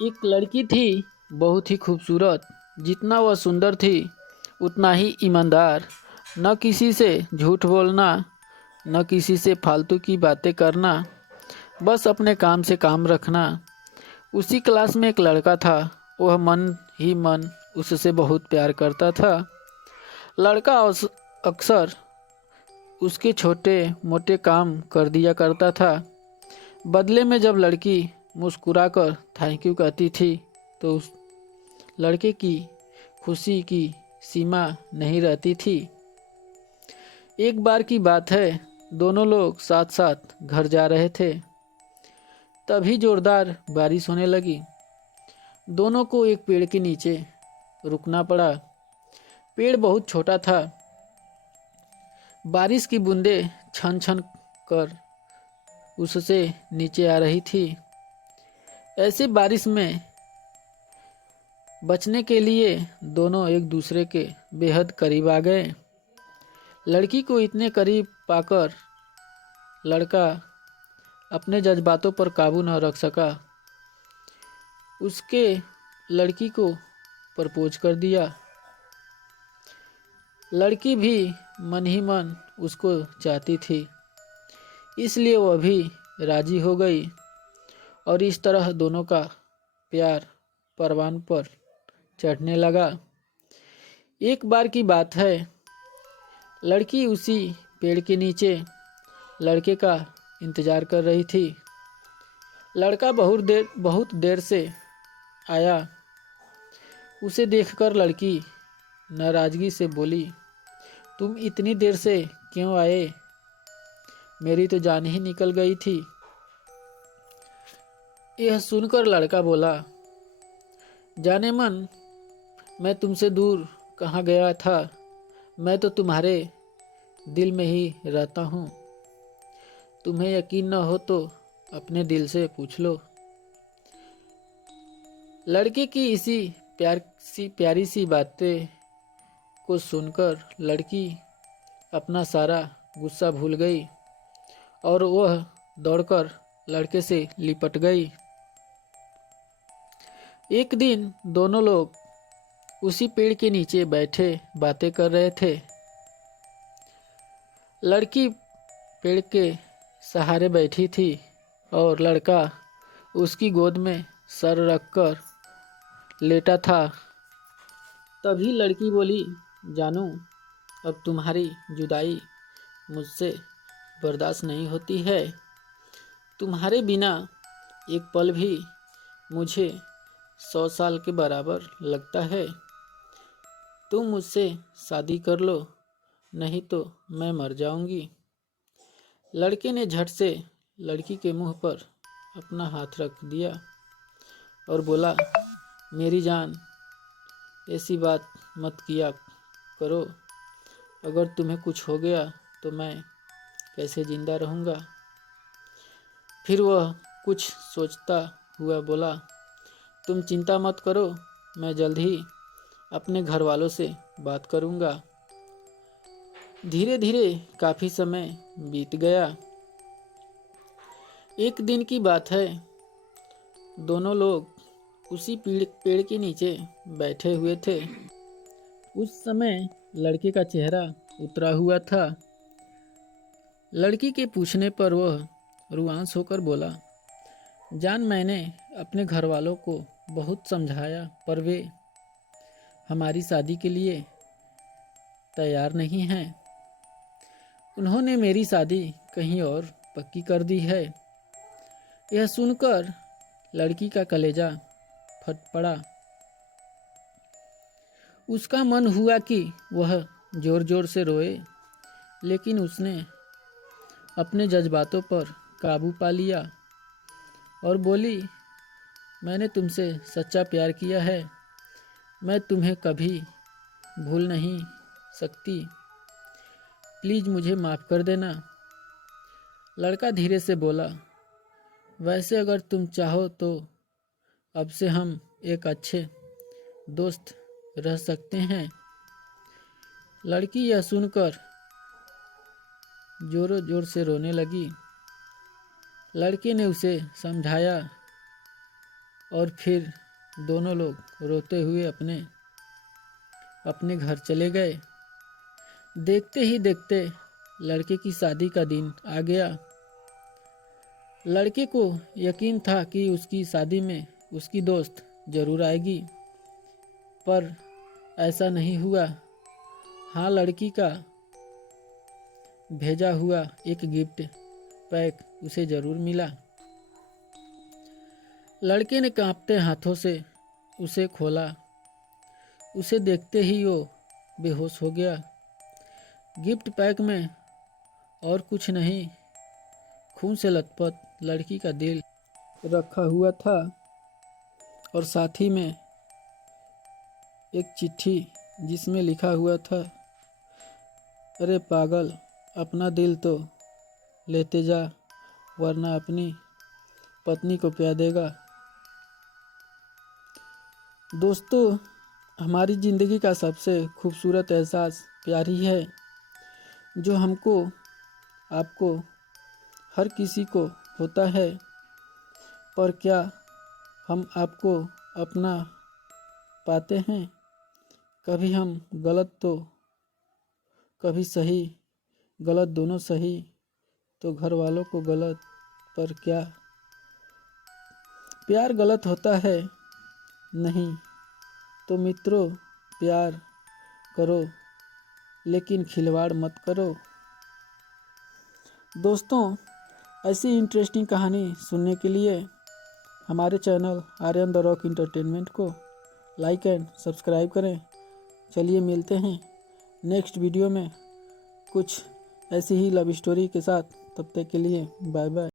एक लड़की थी, बहुत ही खूबसूरत। जितना वह सुंदर थी उतना ही ईमानदार। न किसी से झूठ बोलना, न किसी से फालतू की बातें करना, बस अपने काम से काम रखना। उसी क्लास में एक लड़का था। वह मन ही मन उससे बहुत प्यार करता था। लड़का अक्सर उसके छोटे मोटे काम कर दिया करता था। बदले में जब लड़की मुस्कुराकर थैंक यू कहती थी तो उस लड़के की खुशी की सीमा नहीं रहती थी। एक बार की बात है, दोनों लोग साथ साथ घर जा रहे थे। तभी जोरदार बारिश होने लगी। दोनों को एक पेड़ के नीचे रुकना पड़ा। पेड़ बहुत छोटा था। बारिश की बूंदें छन छन कर उससे नीचे आ रही थी। ऐसे बारिश में बचने के लिए दोनों एक दूसरे के बेहद करीब आ गए। लड़की को इतने करीब पाकर लड़का अपने जज्बातों पर काबू न रख सका। उसके लड़की को प्रपोज कर दिया। लड़की भी मन ही मन उसको चाहती थी, इसलिए वह भी राजी हो गई और इस तरह दोनों का प्यार परवान पर चढ़ने लगा। एक बार की बात है, लड़की उसी पेड़ के नीचे लड़के का इंतज़ार कर रही थी। लड़का बहुत देर से आया। उसे देखकर लड़की नाराज़गी से बोली, तुम इतनी देर से क्यों आए? मेरी तो जान ही निकल गई थी। यह सुनकर लड़का बोला, जाने मन, मैं तुमसे दूर कहाँ गया था। मैं तो तुम्हारे दिल में ही रहता हूँ। तुम्हें यकीन न हो तो अपने दिल से पूछ लो। लड़के की इसी प्यारी सी बातें को सुनकर लड़की अपना सारा गुस्सा भूल गई और वह दौड़कर लड़के से लिपट गई। एक दिन दोनों लोग उसी पेड़ के नीचे बैठे बातें कर रहे थे। लड़की पेड़ के सहारे बैठी थी और लड़का उसकी गोद में सर रखकर लेटा था। तभी लड़की बोली, जानू, अब तुम्हारी जुदाई मुझसे बर्दाश्त नहीं होती है। तुम्हारे बिना एक पल भी मुझे 100 साल के बराबर लगता है। तुम मुझसे शादी कर लो, नहीं तो मैं मर जाऊंगी। लड़के ने झट से लड़की के मुंह पर अपना हाथ रख दिया और बोला, मेरी जान, ऐसी बात मत किया करो। अगर तुम्हें कुछ हो गया तो मैं कैसे जिंदा रहूँगा। फिर वह कुछ सोचता हुआ बोला, तुम चिंता मत करो, मैं जल्द ही अपने घर वालों से बात करूँगा। धीरे धीरे काफ़ी समय बीत गया। एक दिन की बात है, दोनों लोग उसी पेड़ के नीचे बैठे हुए थे। उस समय लड़के का चेहरा उतरा हुआ था। लड़की के पूछने पर वह रुआंस होकर बोला, जान, मैंने अपने घर वालों को बहुत समझाया पर वे हमारी शादी के लिए तैयार नहीं हैं। उन्होंने मेरी शादी कहीं और पक्की कर दी है। यह सुनकर लड़की का कलेजा फट पड़ा। उसका मन हुआ कि वह जोर जोर से रोए, लेकिन उसने अपने जज्बातों पर काबू पा लिया और बोली, मैंने तुमसे सच्चा प्यार किया है। मैं तुम्हें कभी भूल नहीं सकती। प्लीज़ मुझे माफ़ कर देना। लड़का धीरे से बोला, वैसे अगर तुम चाहो तो अब से हम एक अच्छे दोस्त रह सकते हैं। लड़की यह सुनकर जोरों जोर से रोने लगी। लड़के ने उसे समझाया और फिर दोनों लोग रोते हुए अपने अपने घर चले गए। देखते ही देखते लड़के की शादी का दिन आ गया। लड़के को यकीन था कि उसकी शादी में उसकी दोस्त जरूर आएगी, पर ऐसा नहीं हुआ। हाँ, लड़की का भेजा हुआ एक गिफ्ट पैक उसे जरूर मिला। लड़के ने कांपते हाथों से उसे खोला। उसे देखते ही वो बेहोश हो गया। गिफ्ट पैक में और कुछ नहीं, खून से लथपथ लड़की का दिल रखा हुआ था और साथ ही में एक चिट्ठी जिसमें लिखा हुआ था, अरे पागल, अपना दिल तो लेते जा, वरना अपनी पत्नी को प्यार देगा। दोस्तों, हमारी ज़िंदगी का सबसे खूबसूरत एहसास प्यार ही है, जो हमको, आपको, हर किसी को होता है। पर क्या हम आपको अपना पाते हैं? कभी हम गलत तो कभी सही, गलत दोनों सही, तो घर वालों को गलत। पर क्या प्यार गलत होता है? नहीं। तो मित्रों, प्यार करो, लेकिन खिलवाड़ मत करो। दोस्तों, ऐसी इंटरेस्टिंग कहानी सुनने के लिए हमारे channel Aryan the rock entertainment को लाइक एंड सब्सक्राइब करें। चलिए मिलते हैं नेक्स्ट वीडियो में कुछ ऐसी ही लव स्टोरी के साथ। तब तक के लिए बाय बाय।